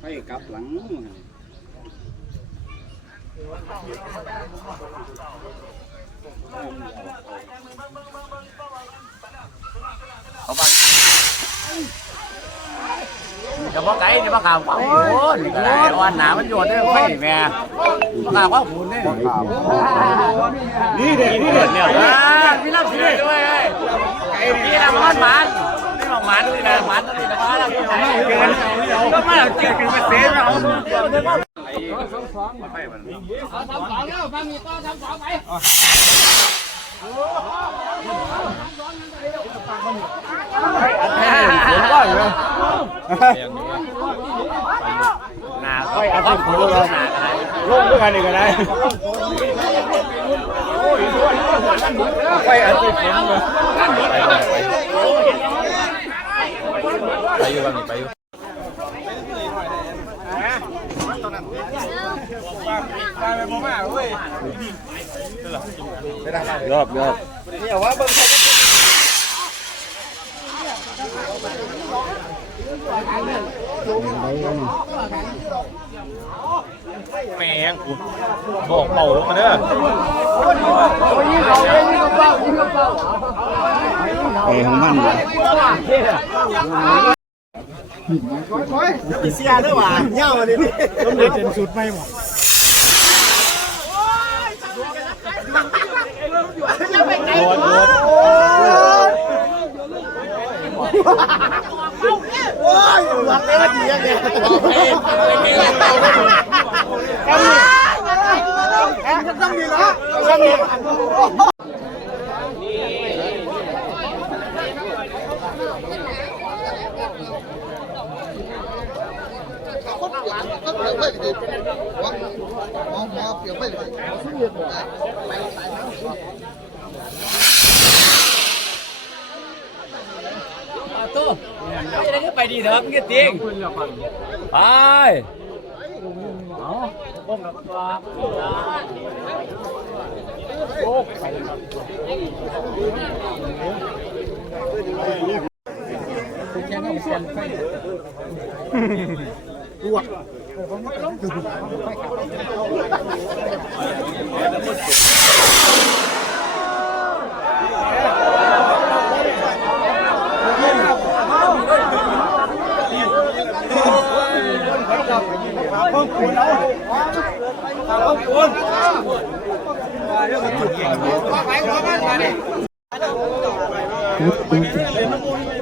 ให้กลับหลังเอาไปจะบอกไก่จะบอกข่าวว่าโอ้ยนี่ก็ได้วันหนามันโยนได้ไฟแม่ข่าวว่าหุ่นเนี่ยนี่เด็กนี่เด็กเนี่ยพี่รับสิด้วยเอ้ยไก่พี่รับมันมัน มันนี่นะมันนี่นะว่าเราก็มาเกี่ยวกับเสียเราเห็นบ้างเหรอหนาค่อยอาที่ผมลงหนากันลงด้วยกันอีกอะไรไปอันที่ผมเลย ไปอยู่บ้างนี่ไปอยู่รอบรอบแม่งกูบอกเป่าลงมาเด้อไอ้ของมันเลย เสียด้วยว่ะเงี้ยวเลยนี่ต้องเด็ดเป็นสุดไม่หมด ตู้ไม่ได้ไปดีเถอะพี่จริงไป ตัว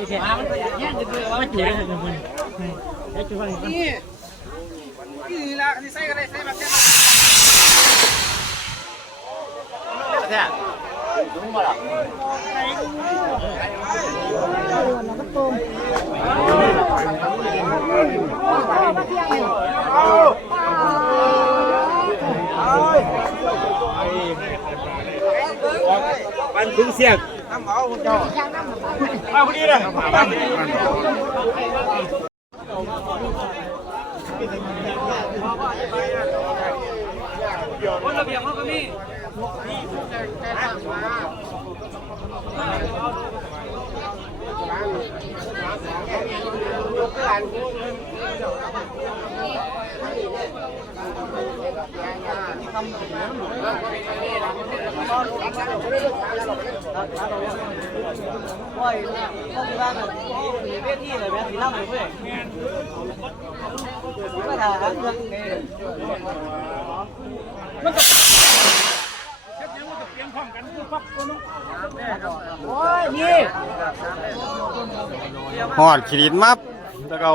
ใส่แขนมันแย่งกันเลยว่าเจ๋งเลยมันไอ้จุ๊บนี่นี่ละนี่ใส่กันได้ใส่แบบนี้แท้รู้บ่ล่ะมันถึงเสียงมาพอดีเลย คนระเบียบเขาก็มีเปล่อยต้องมีบ้านมีเวทีเลยแม่สีล่ำเลยเพื่อนไม่ถ่ายหางเงินไงหอดขีดมับตะเกา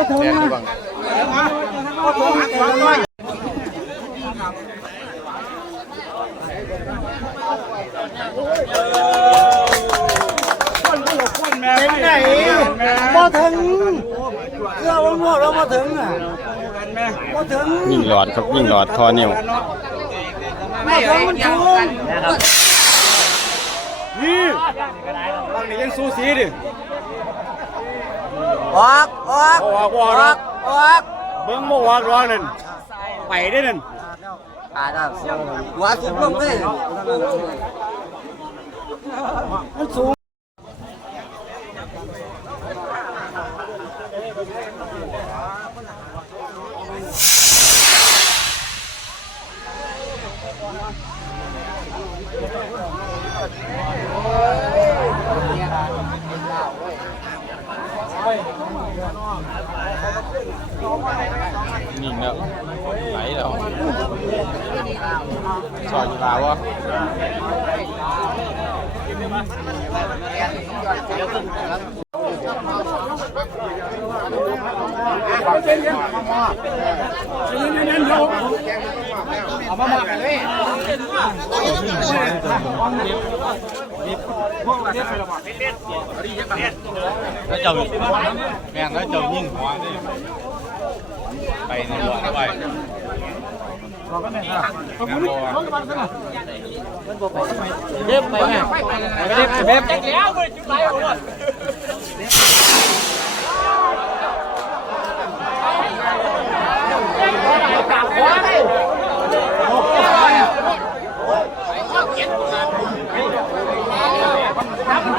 ไหนมาถึงเรือวันวเรามาถึงอะมาถึงยิ่งหลอดครับยิ่งหลอดทอนิ้วมาถึงมันชูงนี่บางนี่ยังสู้สีดิ ออกออกออกออกออกออกเบิ้งบ่ออกรอนั่นไปได้นั่นอ่าได้หัวสุกลงเลยมันสูงนิ่งแล้วไหลแล้วสอนอยู่ลาวะ แล้วเจ้าแม่งแล้วเจ้ายิ่งหัวนี่ไปในหัวเข้าไปงานบัวเด็บไปไงเด็บเด็บแล้วไปจุดไหนหมดไป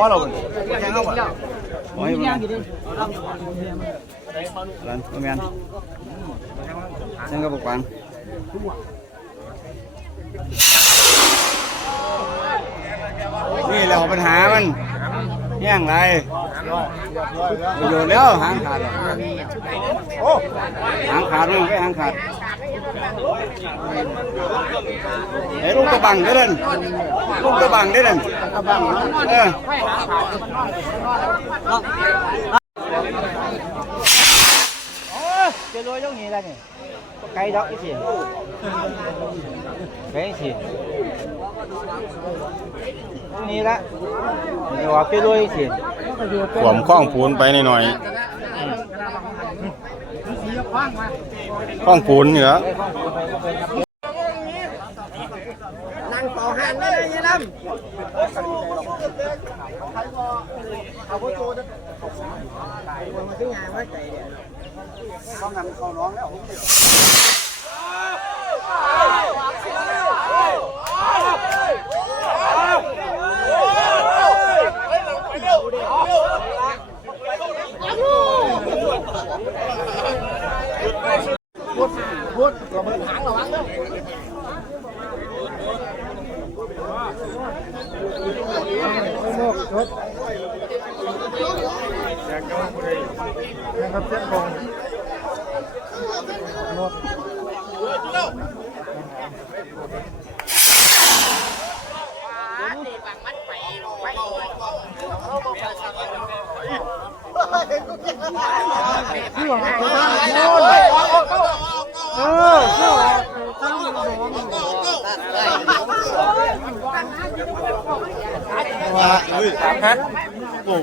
ว่าเราเป็นโอ้ยมันร้านแมน ฉันก็บอกกันนี่แหละปัญหามันแย่งไรประโยชน์แล้วหางขาดหรอกหางขาดมันไม่หางขาดไอ้ลูกตะบังได้อนั่นลูกตะบังได้อนั่นตะบังเออ จะรวยตรงนี้แล้วนี่ไกลดอกอีสิไกลอีสิตรงนี้ละเดี๋ยวไปรวยอีสิขวมข้องปูนไปหน่อยข้องปูนเหรอนั่งต่อหันได้ยังล่ำเอาโจดเอาไปซื้องานไว้ใจเดี๋ยว ต้องนำเขาน้องแล้วพุทธพุทธ ว่าสามพันโอ้